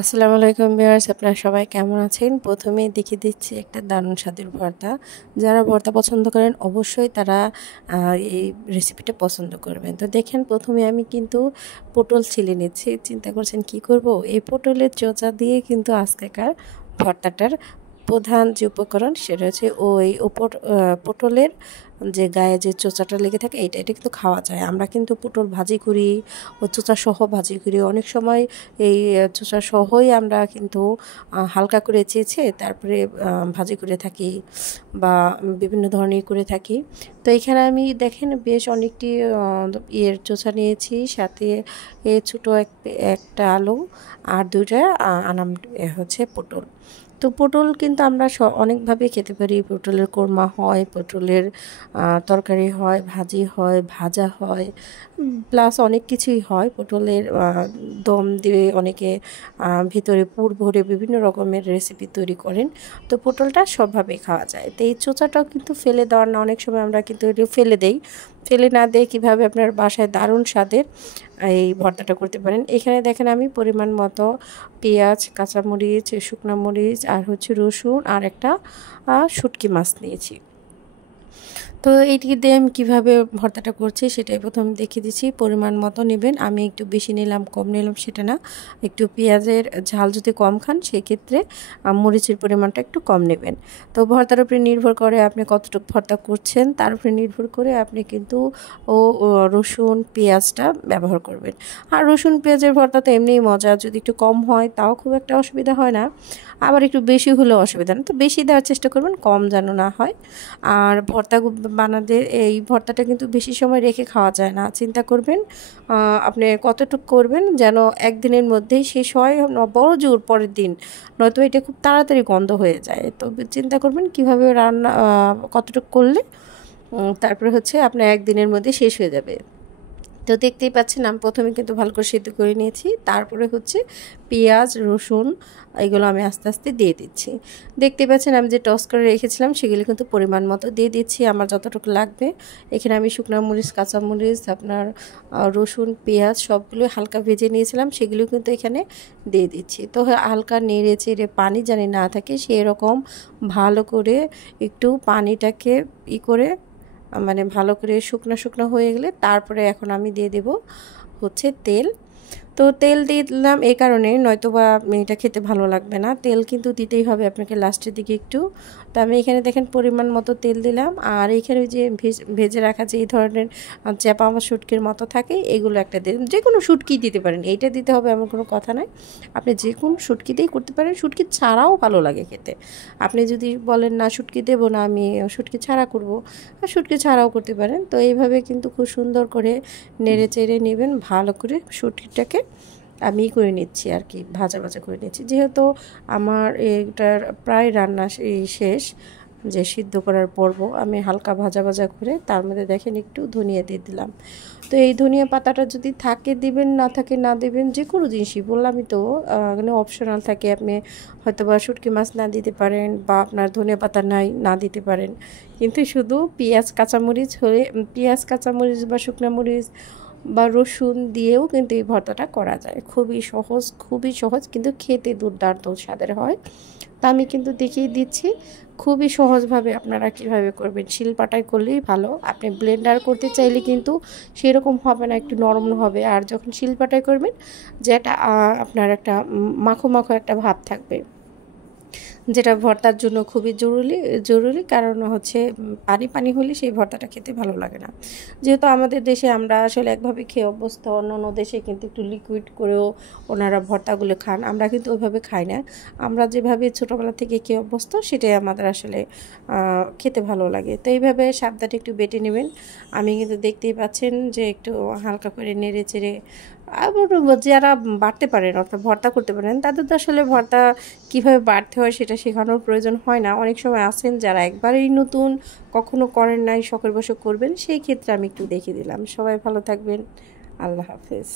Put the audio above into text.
আসসালামু আলাইকুম ভিউয়ার্স, আপনারা সবাই কেমন আছেন? প্রথমেই দেখিয়ে দিচ্ছি একটা দারুণ স্বাদের ভর্তা। যারা ভর্তা পছন্দ করেন অবশ্যই তারা এই রেসিপিটা পছন্দ করবেন। তো দেখেন, প্রথমে আমি কিন্তু পটল ছিলে নিচ্ছি। চিন্তা করছেন কি করব? এই পটলের চোচা দিয়ে কিন্তু আজকেকার ভর্তাটার প্রধান যে উপকরণ সেটা হচ্ছে ওই পটলের যে গায়ে যে চোচাটা লেগে থাকে এটা কিন্তু খাওয়া যায়। আমরা কিন্তু পটল ভাজি করি, ও চোচা সহ ভাজি করি। অনেক সময় এই চোচা সহই আমরা কিন্তু হালকা করে চেঁচে তারপরে ভাজি করে থাকি বা বিভিন্ন ধরনের করে থাকি। তো এখানে আমি দেখেন বেশ অনেকটি চোচা নিয়েছি, সাথে ছোটো একটা আলু আর দুইটা আনাম হচ্ছে পটল। তো পটল কিন্তু আমরা অনেকভাবে খেতে পারি। পটলের কোরমা হয়, পটলের তরকারি হয়, ভাজি হয়, ভাজা হয়, প্লাস অনেক কিছুই হয়। পটলের দম দিয়ে অনেকে ভিতরে পুর ভরে বিভিন্ন রকমের রেসিপি তৈরি করেন। তো পটলটা সবভাবেই খাওয়া যায়। তো এই চোচাটাও কিন্তু ফেলে দেওয়ার না, অনেক সময় আমরা কিন্তু ফেলে দেই। ফেলে না দিয়ে কীভাবে আপনার বাসায় দারুণ স্বাদের এই ভর্তাটা করতে পারেন। এখানে দেখেন আমি পরিমাণ মতো পেঁয়াজ, কাঁচামরিচ, শুকনো মরিচ আর হচ্ছে রসুন আর একটা শুটকি মাছ নিয়েছি। তো এইটি দিয়ে আমি কীভাবে ভর্তাটা করছি সেটাই প্রথম দেখিয়ে দিচ্ছি। পরিমাণ মতো নেবেন, আমি একটু বেশি নিলাম কম নিলাম সেটা না। একটু পেঁয়াজের ঝাল যদি কম খান সেক্ষেত্রে মরিচের পরিমাণটা একটু কম নেবেন। তো ভর্তার উপরে নির্ভর করে আপনি কতটুকু ভর্তা করছেন, তার উপরে নির্ভর করে আপনি কিন্তু রসুন পেঁয়াজটা ব্যবহার করবেন। আর রসুন পেঁয়াজের ভর্তা তো এমনিই মজা, যদি একটু কম হয় তাও খুব একটা অসুবিধা হয় না, আবার একটু বেশি হলেও অসুবিধা না। তো বেশি দেওয়ার চেষ্টা করবেন, কম যেন না হয়। আর ভর্তা বানাতে এই ভর্তাটা কিন্তু বেশি সময় রেখে খাওয়া যায় না। চিন্তা করবেন আপনি কতটুকু করবেন যেন একদিনের মধ্যেই শেষ হয়, বড় জোর পরের দিন, নয়তো এটা খুব তাড়াতাড়ি গন্ধ হয়ে যায়। তো চিন্তা করবেন কিভাবে রান্না কতটুকু করলে তারপরে হচ্ছে আপনার একদিনের মধ্যে শেষ হয়ে যাবে। তো দেখতেই পাচ্ছেন আমি প্রথমে কিন্তু ভালো করে সিদ্ধ করে নিয়েছি, তারপরে হচ্ছে পেঁয়াজ রসুন এগুলো আমি আস্তে আস্তে দিয়ে দিচ্ছি। দেখতে পাচ্ছেন আমি যে টস করে রেখেছিলাম সেগুলো কিন্তু পরিমাণ মতো দিয়ে দিচ্ছি আমার যতটুকু লাগবে। এখানে আমি শুকনো মরিচ, কাঁচামরিচ, আপনার রসুন পেঁয়াজ সবগুলো হালকা ভেজে নিয়েছিলাম, সেগুলো কিন্তু এখানে দিয়ে দিচ্ছি। তো হালকা নেড়ে চেড়ে পানি জানি না থাকে সেরকম ভালো করে একটু পানিটাকে করে মানে ভালো করে শুকনো শুকনো হয়ে গেলে তারপরে এখন আমি দিয়ে দেব হচ্ছে তেল। তো তেল দিয়ে দিলাম এই কারণে, নয়তোবা এটা খেতে ভালো লাগবে না। তেল কিন্তু দিতেই হবে আপনাকে লাস্টের দিকে একটু। তো আমি এখানে দেখেন পরিমাণ মতো তেল দিলাম, আর এখানে যে ভেজে রাখা যে এই ধরনের চ্যাপা আমার শুটকির মতো থাকে এগুলো একটা দিন, যে কোনো শুটকি দিতে পারেন, এইটা দিতে হবে এমন কোনো কথা নয়। আপনি যে কোনো শুটকি দিয়েই করতে পারেন, শুটকি ছাড়াও ভালো লাগে খেতে। আপনি যদি বলেন না শুটকি দেবো না, আমি শুটকি ছাড়া করবো, শুটকি ছাড়াও করতে পারেন। তো এইভাবে কিন্তু খুব সুন্দর করে নেড়ে চেড়ে নেবেন, ভালো করে শুটকিটাকে আমি করে নিচ্ছি আর কি, ভাজা ভাজা করে নিচ্ছি। যেহেতু আমার এটার প্রায় রান্না শেষ, যে সিদ্ধ করার পর্ব, আমি হালকা ভাজা ভাজা করে তার মধ্যে দেখেন একটু ধনিয়া দিয়ে দিলাম। তো এই ধনিয়া পাতাটা যদি থাকে দিবেন, না থাকে না দেবেন, যে কোনো জিনিসই বললামই তো এখানে অপশনাল থাকে। আপনি হয়তো বা শুটকি মাছ না দিতে পারেন, বা আপনার ধনিয়া পাতা না দিতে পারেন, কিন্তু শুধু পেঁয়াজ কাঁচামরিচ হয়ে পেঁয়াজ কাঁচামরিচ বা শুকনো মরিচ বা রসুন দিয়েও কিন্তু এই ভর্তাটা করা যায়। খুবই সহজ কিন্তু খেতে দুর্দান্ত স্বাদের হয়। তা আমি কিন্তু দেখিয়ে দিচ্ছি খুবই সহজভাবে আপনারা কিভাবে করবেন। শিলপাটায় করলেই ভালো, আপনি ব্লেন্ডার করতে চাইলে কিন্তু সেরকম হবে না, একটু নরম হবে। আর যখন শিলপাটায় করবেন যেটা আপনার একটা মাখো মাখো একটা ভাব থাকবে, যেটা ভর্তার জন্য খুবই জরুরি। কারণ হচ্ছে পানি পানি হলে সেই ভর্তাটা খেতে ভালো লাগে না। যেহেতু আমাদের দেশে আমরা আসলে একভাবে খেয়ে অভ্যস্ত, অন্য দেশে কিন্তু একটু লিকুইড করেও ওনারা ভর্তাগুলো খান, আমরা কিন্তু ওইভাবে খাই না। আমরা যেভাবে ছোটোবেলা থেকে খেয়ে অভ্যস্ত সেটাই আমাদের আসলে খেতে ভালো লাগে। তো এইভাবে সাবধানে একটু বেটে নেবেন। আমি কিন্তু দেখতেই পাচ্ছেন যে একটু হালকা করে নেড়ে চেড়ে, আবার যারা বাড়তে পারেন অর্থাৎ ভর্তা করতে পারেন তাদের তো আসলে ভর্তা কীভাবে বাড়তে হয় সেটা শেখানোর প্রয়োজন হয় না। অনেক সময় আছেন যারা একবারেই নতুন, কখনো করেন নাই, শখের বশে করবেন, সেই ক্ষেত্রে আমি একটু দেখিয়ে দিলাম। সবাই ভালো থাকবেন, আল্লাহ হাফেজ।